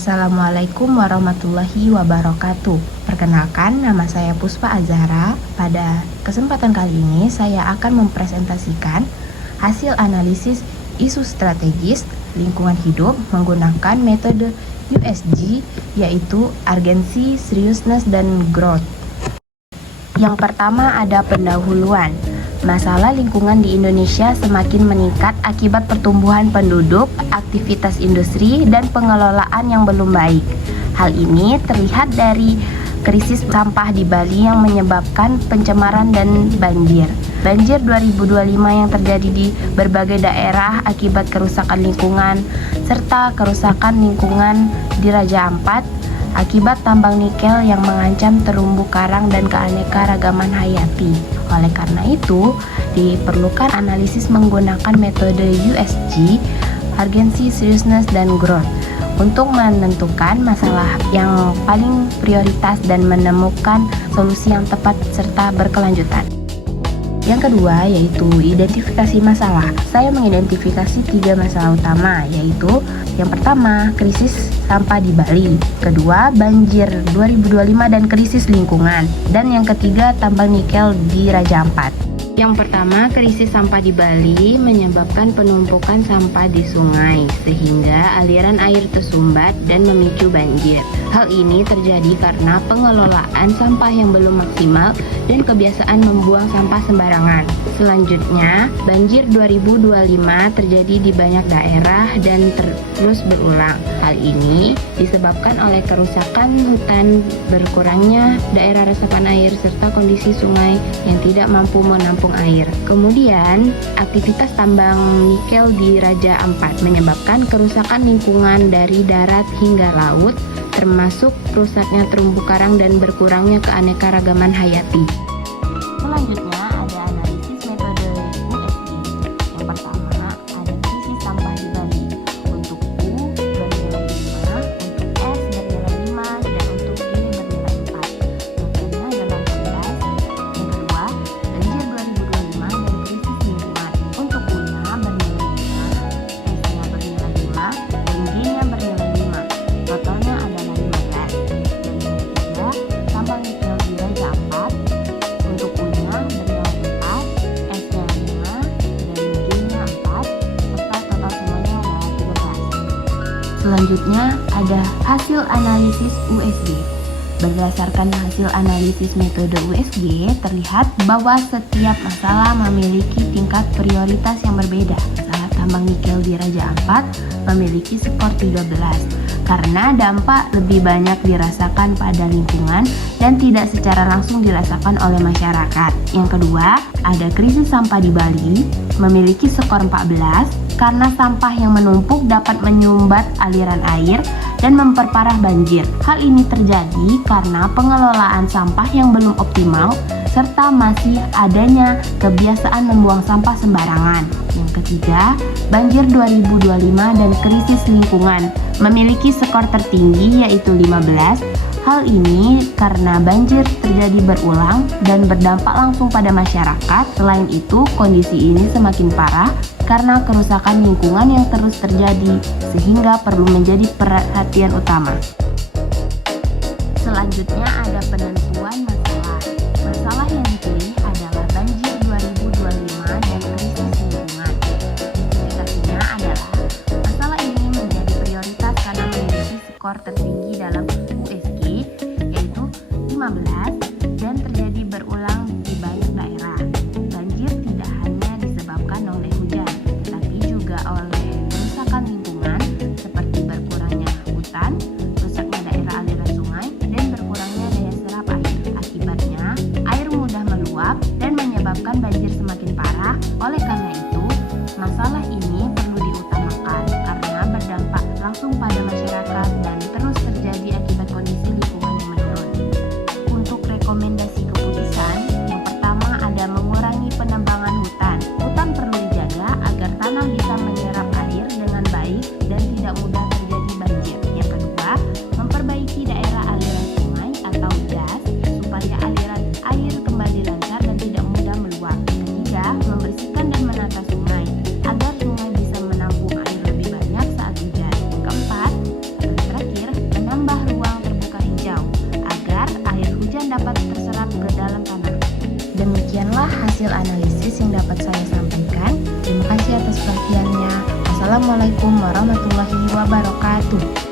Assalamualaikum warahmatullahi wabarakatuh. Perkenalkan, nama saya Puspa Azhara. Pada kesempatan kali ini saya akan mempresentasikan hasil analisis isu strategis lingkungan hidup menggunakan metode USG, yaitu urgency, seriousness, dan growth. Yang pertama ada pendahuluan. Masalah lingkungan di Indonesia semakin meningkat akibat pertumbuhan penduduk, aktivitas industri, dan pengelolaan yang belum baik. Hal ini terlihat dari krisis sampah di Bali yang menyebabkan pencemaran dan banjir. Banjir 2025 yang terjadi di berbagai daerah akibat kerusakan lingkungan, serta kerusakan lingkungan di Raja Ampat akibat tambang nikel yang mengancam terumbu karang dan keanekaragaman hayati. Oleh karena itu, diperlukan analisis menggunakan metode USG, urgency, seriousness, dan growth, untuk menentukan masalah yang paling prioritas dan menemukan solusi yang tepat serta berkelanjutan. Yang kedua yaitu identifikasi masalah. Saya mengidentifikasi 3 masalah utama, yaitu yang pertama, krisis sampah di Bali, kedua, banjir 2025 dan krisis lingkungan, dan yang ketiga, tambang nikel di Raja Ampat. Yang pertama, krisis sampah di Bali menyebabkan penumpukan sampah di sungai sehingga aliran air tersumbat dan memicu banjir. Hal ini terjadi karena pengelolaan sampah yang belum maksimal dan kebiasaan membuang sampah sembarangan. Selanjutnya, banjir 2025 terjadi di banyak daerah dan terus berulang. Hal ini disebabkan oleh kerusakan hutan, berkurangnya daerah resapan air, serta kondisi sungai yang tidak mampu menampung air. Kemudian, aktivitas tambang nikel di Raja Ampat menyebabkan kerusakan lingkungan dari darat hingga laut, termasuk rusaknya terumbu karang dan berkurangnya keanekaragaman hayati. Selanjutnya ada analisis metode USG. Yang pertama ada krisis sampah di Bali. Untuk U bernilai 5, untuk S bernilai 5, dan untuk D bernilai 4. Metodenya adalah 11. Yang kedua, banjir 2025 dan krisis lingkungan. Untuk U-nya bernilai 5, S-nya bernilai 5, dan D-nya bernilai 5. Totalnya adalah 15. Dan yang ketiga, tambang nikel di Raja Ampat. Untuk U-nya bernilai 4, S-nya 5, dan D-nya 4, serta total semuanya adalah 13. Selanjutnya ada hasil analisis USG. Berdasarkan hasil analisis metode USG, terlihat bahwa setiap masalah memiliki tingkat prioritas yang berbeda. Masalah tambang nikel di Raja Ampat memiliki skor 13 karena dampak lebih banyak dirasakan pada lingkungan dan tidak secara langsung dirasakan oleh masyarakat. Yang kedua, ada krisis sampah di Bali memiliki skor 14 karena sampah yang menumpuk dapat menyumbat aliran air dan memperparah banjir. Hal ini terjadi karena pengelolaan sampah yang belum optimal serta masih adanya kebiasaan membuang sampah sembarangan. Yang ketiga, banjir 2025 dan krisis lingkungan memiliki skor tertinggi yaitu 15. Hal ini karena banjir terjadi berulang dan berdampak langsung pada masyarakat. Selain itu, kondisi ini semakin parah karena kerusakan lingkungan yang terus terjadi sehingga perlu menjadi perhatian utama. Selanjutnya ada penentuan masalah. Masalah yang dipilih adalah banjir 2025 dan krisis lingkungan. Indikasinya adalah masalah ini menjadi prioritas karena memiliki skor tertinggi dalam USG yaitu 15 dan terjadi berulang di banyak daerah. Banjir tidak hanya disebabkan oleh hujan, tetapi juga oleh kerusakan lingkungan seperti berkurangnya hutan, rusaknya daerah aliran sungai, dan berkurangnya daya serap air. Akibatnya, air mudah meluap dan menyebabkan banjir semakin parah. Oleh karena itu, masalah ini perlu diutamakan karena berdampak langsung pada masyarakat dan terus terjadi akibat Demikianlah hasil analisis yang dapat saya sampaikan. Terima kasih atas perhatiannya. Wassalamualaikum warahmatullahi wabarakatuh.